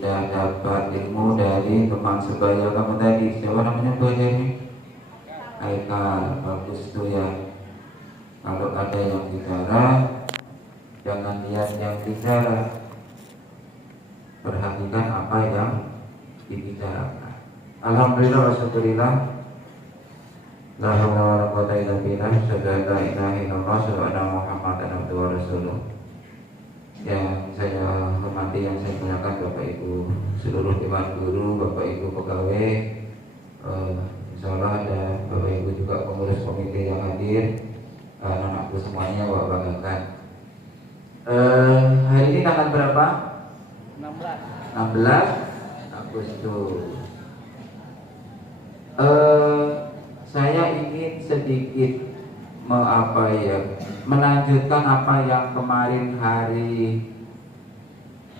sudah dapat ilmu dari teman sebaya kamu tadi. Siapa namanya sebaya ini? Aikal. Bagus tuh ya. Kalau ada yang bicara, jangan lihat yang bicara, perhatikan apa yang dibicarakan. Alhamdulillah wa syukurillah. La haula wa la quwwata illa billah. Asyhadu an la ilaha illallah wa asyhadu anna Muhammadan abduhu wa rasuluh. Yang saya hormati, yang saya muliakan Bapak Ibu seluruh dewan guru, Bapak Ibu pegawai, insyaallah ada Bapak Ibu juga pengurus komite yang hadir, anak-anakku semuanya Bapak banggakan. Hari ini tanggal berapa? 16 Agustus. Saya ingin sedikit melanjutkan apa yang kemarin hari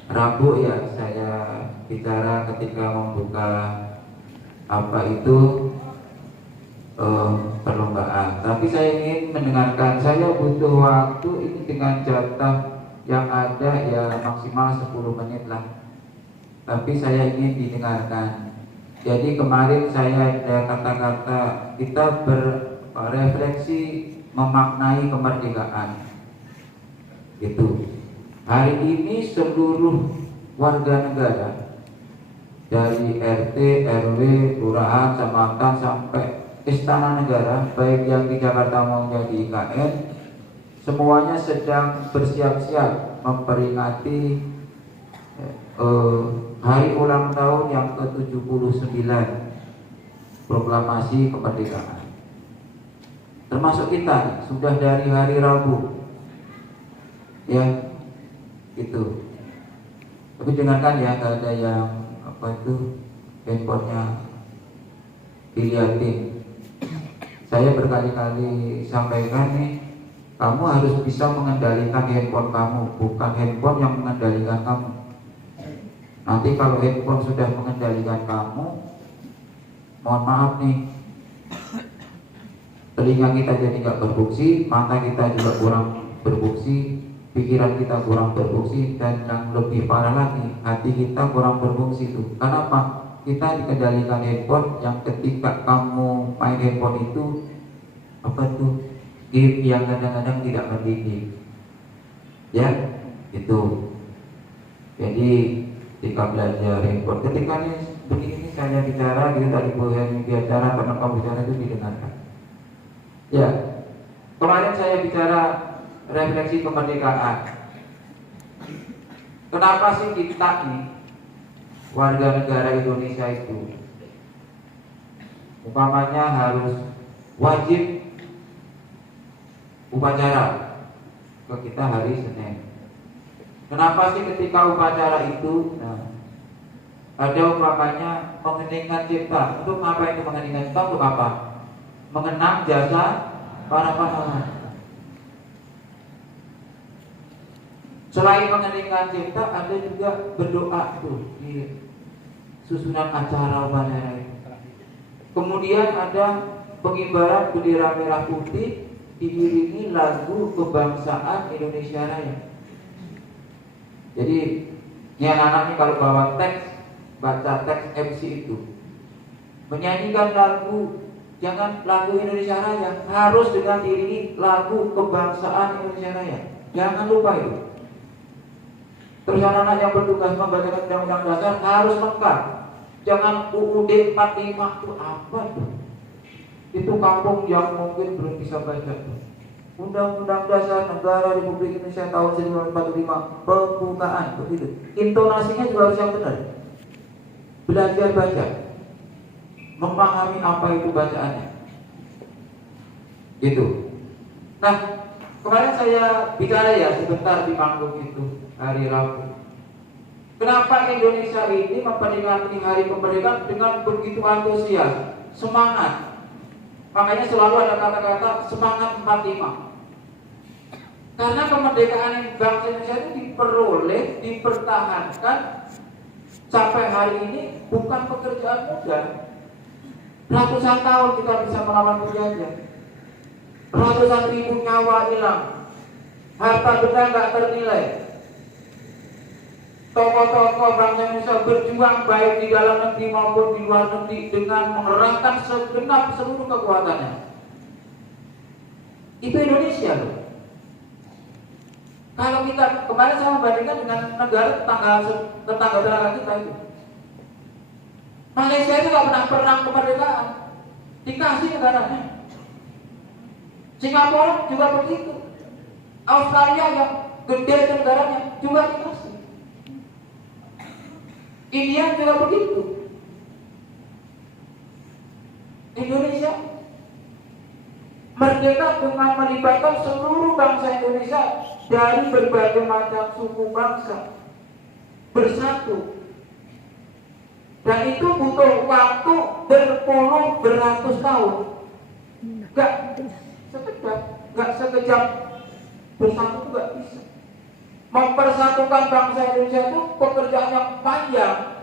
Rabu ya saya bicara ketika membuka perlombaan. Tapi saya ingin mendengarkan, saya butuh waktu ini dengan jatah yang ada ya maksimal 10 menit lah. Tapi saya ingin didengarkan. Jadi kemarin saya ada kata-kata kita berefleksi memaknai kemerdekaan. Gitu. Hari ini seluruh warga negara dari RT, RW, kelurahan, kecamatan sampai istana negara, baik yang di Jakarta maupun di IKN, semuanya sedang bersiap-siap memperingati hari ulang tahun yang ke-79 proklamasi kemerdekaan. Termasuk kita sudah dari hari Rabu, ya, itu. Tapi dengarkan ya, kalau ada yang handphonenya dilihatin. Saya berkali-kali sampaikan nih, kamu harus bisa mengendalikan handphone kamu, bukan handphone yang mengendalikan kamu. Nanti kalau handphone sudah mengendalikan kamu, mohon maaf nih, telinga kita jadi nggak berfungsi, mata kita juga kurang berfungsi, pikiran kita kurang berfungsi, dan yang lebih parah lagi, hati kita kurang berfungsi tuh. Kenapa? Kita dikendalikan handphone yang ketika kamu main handphone itu game yang kadang-kadang tidak mendidik, ya, itu. Jadi ketika belajar handphone, ketika ini begini saya bicara, gitu tadi bicara, teman kamu bicara itu didengarkan. Ya, kemarin saya bicara refleksi kemerdekaan. Kenapa sih kita nih warga negara Indonesia itu umpamanya harus wajib upacara ke kita hari Senin? Kenapa sih ketika upacara itu ada umpamanya mengeningkan cipta? Untuk apa itu mengeningkan cipta? Untuk apa? Mengenang jasa para pahlawan. Selain mengeningkan cipta, ada juga berdoa tuh di susunan acara upacara itu. Kemudian ada pengibaran bendera merah putih diiringi lagu kebangsaan Indonesia Raya. Jadi ini anak-anak nih kalau bawa teks, baca teks MC itu, menyanyikan lagu, jangan lagu Indonesia Raya, harus dengan diiringi lagu kebangsaan Indonesia Raya. Jangan lupa itu. Terus anak-anak yang bertugas membacakan undang-undang dasar harus lengkap. Jangan UUD 45 itu apa itu? Itu kampung yang mungkin belum bisa baca. Undang-undang dasar negara Republik Indonesia tahun 1945 pembukaan begitu. Intonasinya juga harus yang benar. Belajar baca, memahami apa itu bacaannya. Gitu. Nah, kemarin saya bicara ya sebentar di panggung itu hari Rabu. Kenapa Indonesia ini memperingati hari kemerdekaan dengan begitu antusias, semangat? Makanya selalu ada kata-kata semangat 45. Karena kemerdekaan bangsa Indonesia itu diperoleh, dipertahankan sampai hari ini bukan pekerjaan mudah. Ratusan tahun kita bisa melawan penjajah. Ratusan ribu nyawa hilang, harta benda nggak ternilai. tokoh-tokoh bangsa Indonesia berjuang baik di dalam negeri maupun di luar negeri dengan mengerahkan segenap seluruh kekuatannya. Itu Indonesia loh. Kalau kita kemarin saya membandingkan dengan negara tetangga kita itu, Malaysia itu nggak pernah perang kemerdekaan, dikasih negaranya. Singapura juga begitu. Australia yang gede negaranya juga dikasih. India juga begitu. Indonesia merdeka dengan melibatkan seluruh bangsa Indonesia dari berbagai macam suku bangsa bersatu. Dan itu butuh waktu beratus tahun. Gak sekejap, gak sekejap bersatu itu gak bisa. Mempersatukan bangsa Indonesia itu pekerjaan yang panjang.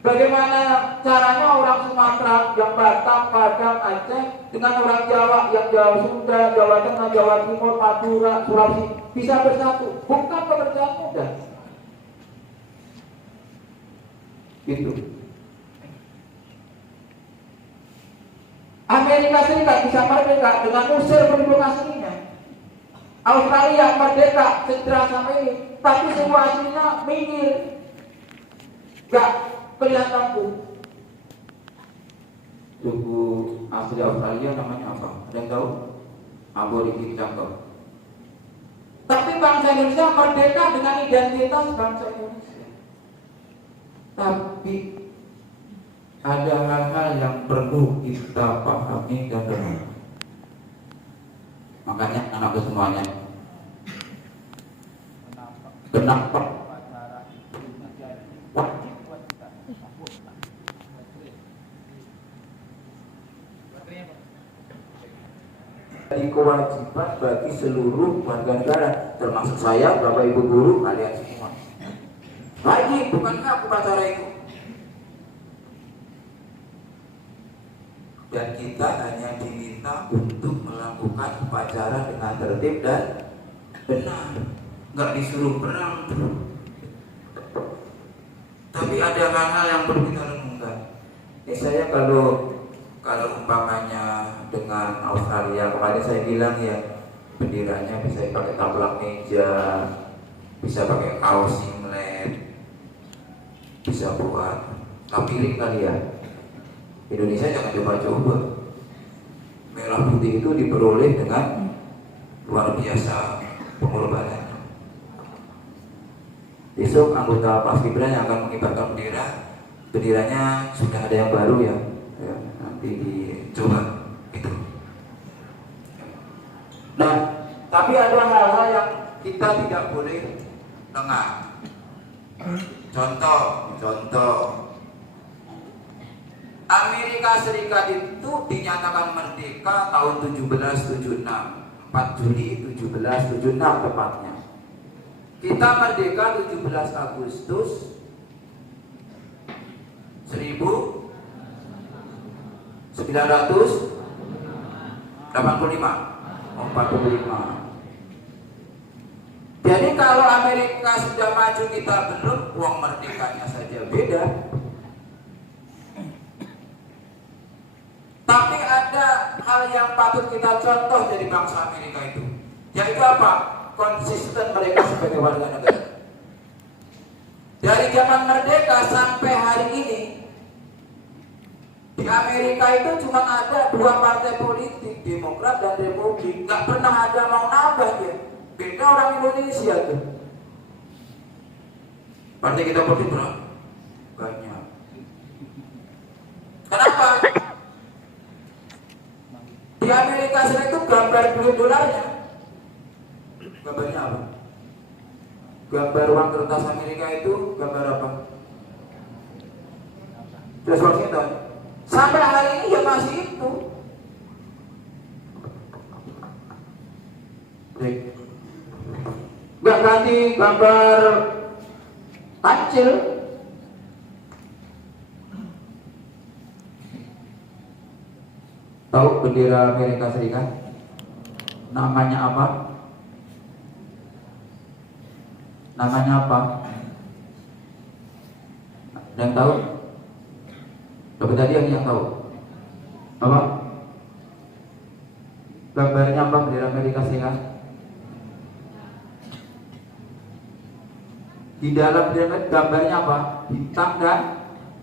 Bagaimana caranya orang Sumatera, yang Batak, Padang, Aceh dengan orang Jawa, yang Jawa Sunda, Jawa Tengah, Jawa Timur, Madura, Sulawesi bisa bersatu? Bukan pekerjaan mudah. Gitu. Amerika Serikat bisa merdeka dengan usir penduduk aslinya. Australia merdeka sejarah sampai ini, tapi semua aslinya minggir, gak kelihatan tuh. Suku asli Australia namanya apa? Ada yang tahu? Aborigin cakep. Tapi bangsa Indonesia merdeka dengan identitas bangsa Indonesia. Tapi ada hal-hal yang perlu kita pahami dan renungi. Makanya anakku semuanya, kenapa jadi kewajiban bagi seluruh warga negara, termasuk saya, Bapak Ibu guru, kalian semua. Wajib, bukan hak upacara itu. Dan kita hanya diminta untuk melakukan upacara dengan tertib dan benar, nggak disuruh perang. Tapi ada hal-hal yang perlu kita renungkan. Ini saya kalau umpamanya dengan Australia, kemarin saya bilang ya, benderanya bisa pakai taplak meja, bisa pakai kaos singlet, bisa buat kapiring kali ya. Indonesia jangan coba-coba. Merah putih itu diperoleh dengan luar biasa pengorbanannya. Besok anggota Paskibra yang akan mengibarkan benderanya sudah ada yang baru ya, nanti dicoba itu. Nah, tapi ada hal-hal yang kita tidak boleh lengah. Contoh Amerika Serikat itu dinyatakan merdeka tahun 1776, 4 Juli 1776 tepatnya. Kita merdeka 17 Agustus 1945, 45. Jadi kalau Amerika sudah maju kita belum, uang merdekanya saja beda. Tapi ada hal yang patut kita contoh dari bangsa Amerika itu, yaitu apa? Konsisten mereka sebagai warga negara. Dari zaman merdeka sampai hari ini, di Amerika itu cuma ada 2 partai politik, Demokrat dan Republik. Gak pernah ada mau nambah ya. Beda orang Indonesia tuh. Partai kita politik berapa? Banyak. Kenapa? Di Amerika Serikat itu gambar duit dolarnya, gambarnya apa? Gambar uang kertas Amerika itu gambar apa? George Washington. Sampai hari ini ya masih itu. Gak ganti gambar kancil. Tahu bendera Amerika Serikat? Namanya apa? Namanya apa? Ada yang tahu? Coba tadi yang tahu. Apa? Gambarnya apa bendera Amerika Serikat? Di dalam bendera gambarnya apa? Bintang dan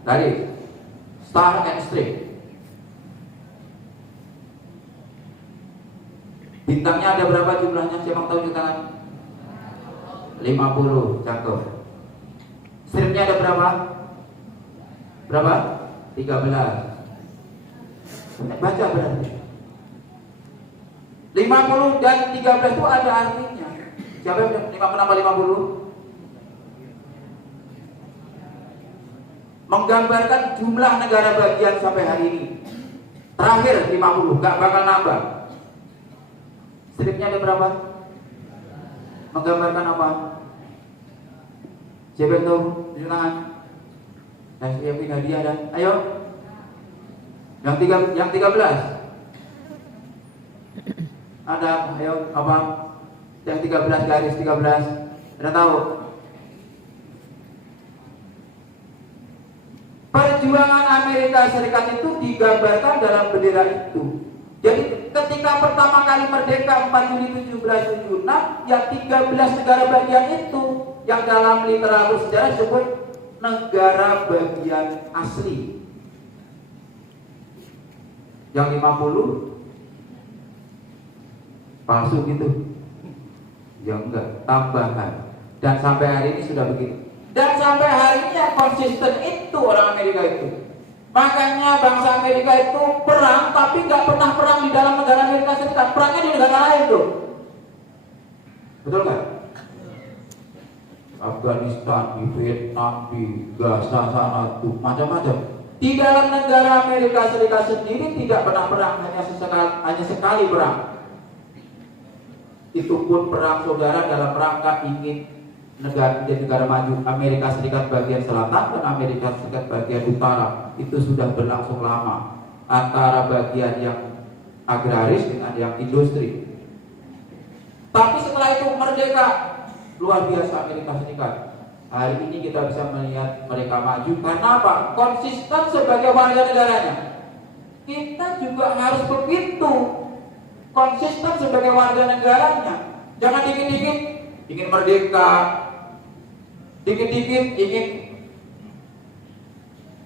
garis. Star and strip. Bintangnya ada berapa jumlahnya? Siapa tahu di tangan? 50, cakep. Stripnya ada berapa? Berapa? 13. Baca berarti 50 dan 13 itu ada artinya. Siapa yang 50 apa 50? Menggambarkan jumlah negara bagian sampai hari ini. Terakhir 50, gak bakal nambah. Stripnya ada berapa? Menggambarkan apa? Siapa yang tahu? Tunjuk tangan. Yang punya hadiah ada. Ayo. Yang 13. Ada, ayo apa? Yang 13 garis 13. Ada tahu? Perjuangan Amerika Serikat itu digambarkan dalam bendera itu. Jadi ketika pertama kali merdeka 4 Juli 1776, yang 13 negara bagian itu yang dalam literatur sejarah disebut negara bagian asli. Yang 50 palsu gitu. Ya enggak, tambahan. Dan sampai hari ini sudah begitu. Dan sampai hari ini yang konsisten itu orang Amerika itu. Makanya bangsa Amerika itu perang, tapi nggak pernah perang di dalam negara Amerika Serikat. Perangnya di negara lain tuh. Betul nggak? Afghanistan, di Vietnam, di Gaza sana tuh macam-macam. Di dalam negara Amerika Serikat sendiri tidak pernah perang, hanya sekali perang. Itu pun perang saudara dalam rangka ingin menjadi negara maju. Amerika Serikat bagian selatan dan Amerika Serikat bagian utara itu sudah berlangsung lama, antara bagian yang agraris dengan yang industri. Tapi setelah itu merdeka, luar biasa Amerika Serikat. Hari ini kita bisa melihat mereka maju karena apa? Konsisten sebagai warga negaranya. Kita juga harus begitu, konsisten sebagai warga negaranya. Jangan dikit-dikit ingin merdeka, dikit-dikit ingin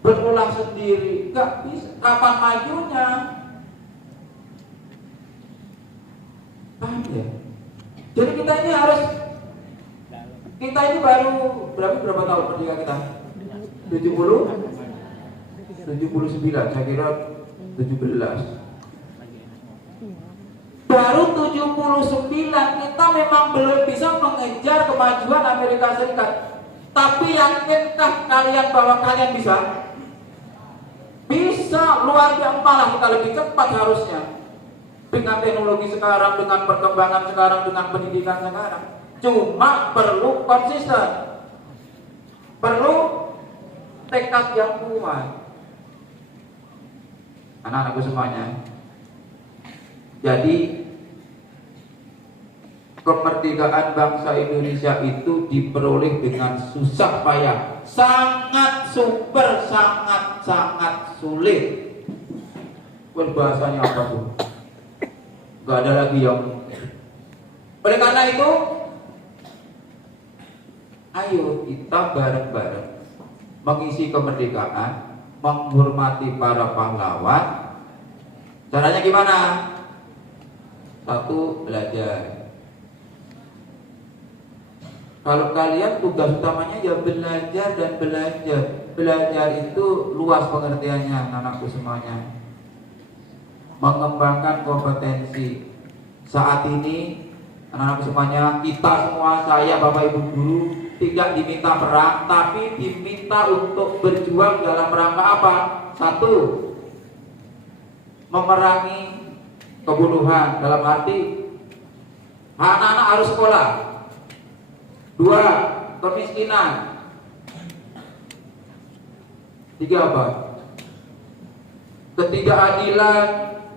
berulang sendiri. Gak bisa. Kapan majunya? Paham ya? Jadi kita ini harus, kita ini baru berapa tahun merdeka kita? 79, saya kira 17. Baru 79 kita memang belum bisa mengejar kemajuan Amerika Serikat. Tapi yakinkah kalian bahwa kalian bisa? Bisa, luar biasa, malah kita lebih cepat harusnya. Dengan teknologi sekarang, dengan perkembangan sekarang, dengan pendidikan sekarang. Cuma perlu konsisten, perlu tekad yang kuat. Anak-anakku semuanya. Jadi kemerdekaan bangsa Indonesia itu diperoleh dengan susah payah, sangat super, sangat sulit. Well, bahasanya apa tuh? Gak ada lagi yang. Oleh karena itu, ayo kita bareng-bareng mengisi kemerdekaan, menghormati para pahlawan. Caranya gimana? Satu, belajar. Kalau kalian tugas utamanya ya belajar dan belajar. Belajar itu luas pengertiannya, anakku semuanya. Mengembangkan kompetensi. Saat ini anak-anakku semuanya, kita semua, saya, Bapak Ibu guru, tidak diminta perang, tapi diminta untuk berjuang dalam rangka apa? Satu, memerangi kebunuhan, dalam arti anak-anak harus sekolah. Dua, kemiskinan. Tiga apa? Ketidakadilan,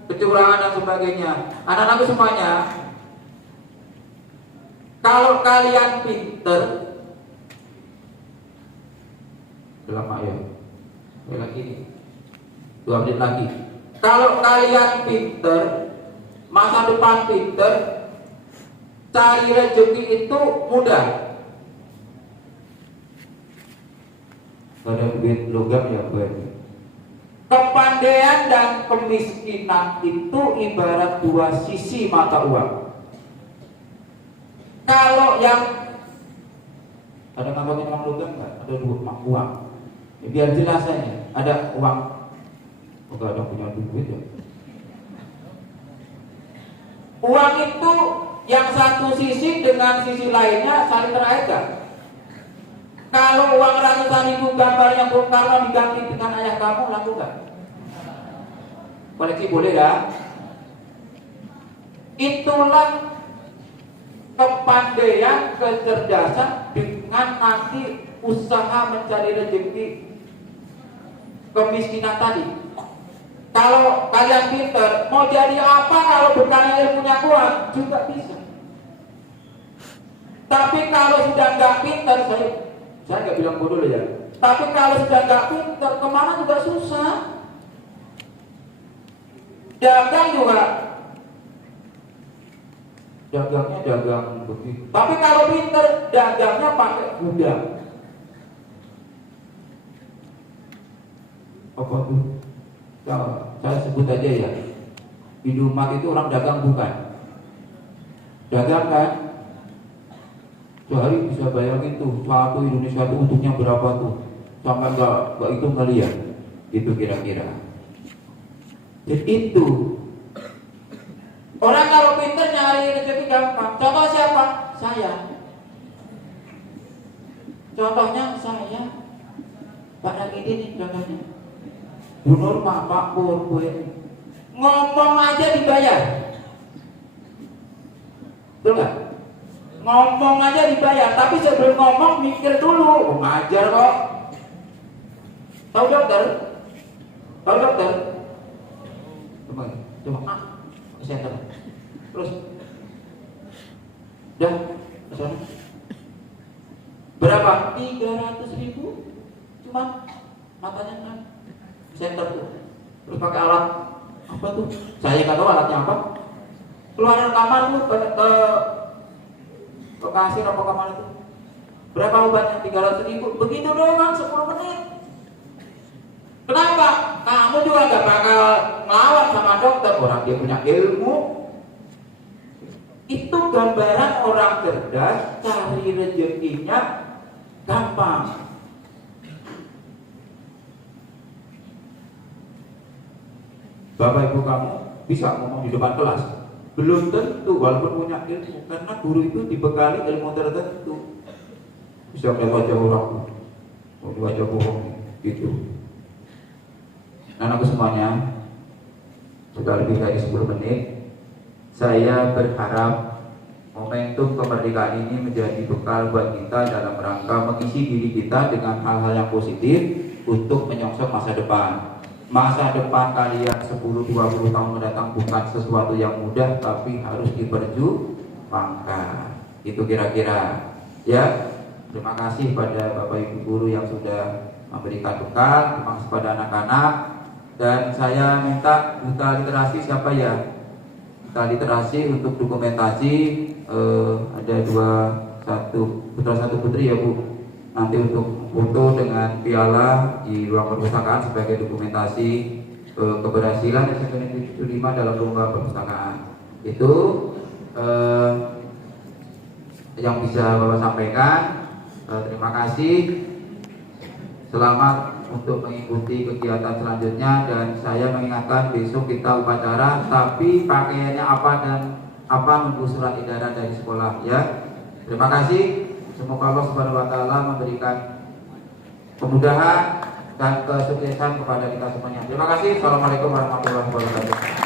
kecurangan dan sebagainya. Anak-anak semuanya, kalau kalian pinter, dalam ayat. Lagi 2 menit lagi. Kalau kalian pinter, masa depan pinter, cari rezeki itu mudah. Ada duit logam ya banyak. Kepandaian dan kemiskinan itu ibarat 2 sisi mata uang. Kalau yang ada ngomongin uang logam nggak? Ada 2 uang. Ya, biar jelas aja. Ada uang. Enggak ada punya duit ya. Uang itu yang satu sisi dengan sisi lainnya saling terkait kan? Kalau uang ratusan ribu gambarnya Bung Karno diganti dengan ayah kamu, laku gak? Koleksi boleh dah. Itulah kepandaian, kecerdasan dengan nanti usaha mencari rezeki kemiskinan tadi. Kalau kalian pinter, mau jadi apa kalau bukan ilmunya kuat juga bisa. Tapi kalau sudah nggak pinter, saya nggak bilang bodoh ya. Tapi kalau sudah nggak pinter, kemana juga susah. Dagang juga, dagangnya dagang begitu. Tapi kalau pinter, dagangnya pakai gudang. Apa tuh? Saya sebut aja ya. Indomaret itu orang dagang bukan? Dagang kan? Sehari bisa bayangin tuh satu Indonesia itu untuknya berapa tuh? Sampai nggak hitung kali ya? Itu kira-kira. Jadi itu orang kalau pinter nyari rezeki gampang. Contoh siapa? Saya. Contohnya saya. Pak Nagidin nih contohnya. Bu Nurma, Pak Pur, ngomong aja dibayar. Betul nggak? Ngomong aja dibayar, tapi sebelum ngomong mikir dulu. Ngajar kok. Tahu dokter? Tahu dokter? Coba center. Terus dah kesana. Berapa? 300.000. Cuma matanya kan center tuh. Terus pakai alat apa tuh? Saya nggak tahu alatnya apa. Keluar dari kamar tuh ke kasir apa kamar itu. Berapa obatnya? 300.000. Begitu doang 10 menit. Kenapa? Kamu juga nggak bakal ngelawan sama dokter, orang dia punya ilmu. Itu gambaran orang cerdas, cari rezekinya gampang. Bapak ibu kamu bisa ngomong di depan kelas, belum tentu walaupun punya ilmu, karena guru itu dibekali ilmu tertentu. Bisa melihat wajah orang, wajah bohong gitu. Anakku semuanya, sudah lebih dari 10 menit. Saya berharap momentum kemerdekaan ini menjadi bekal buat kita dalam rangka mengisi diri kita dengan hal-hal yang positif untuk menyongsong masa depan. Masa depan kalian 10-20 tahun mendatang bukan sesuatu yang mudah, tapi harus diperjuangkan. Itu kira-kira ya. Terima kasih pada Bapak Ibu guru yang sudah memberikan bekal, terima kasih pada anak-anak. Dan saya minta duta literasi siapa ya? Duta literasi untuk dokumentasi ada 1 putra 1 putri ya Bu. Nanti untuk foto dengan piala di ruang perpustakaan sebagai dokumentasi keberhasilan SMP 75 dalam lomba perpustakaan. Itu yang bisa Bapak sampaikan. Terima kasih. Selamat untuk mengikuti kegiatan selanjutnya, dan saya mengingatkan besok kita upacara, tapi pakaiannya apa dan apa nunggu surat edaran dari sekolah ya. Terima kasih. Semoga Allah Subhanahu wa taala memberikan kemudahan dan kesuksesan kepada kita semuanya. Terima kasih. Assalamualaikum warahmatullahi wabarakatuh.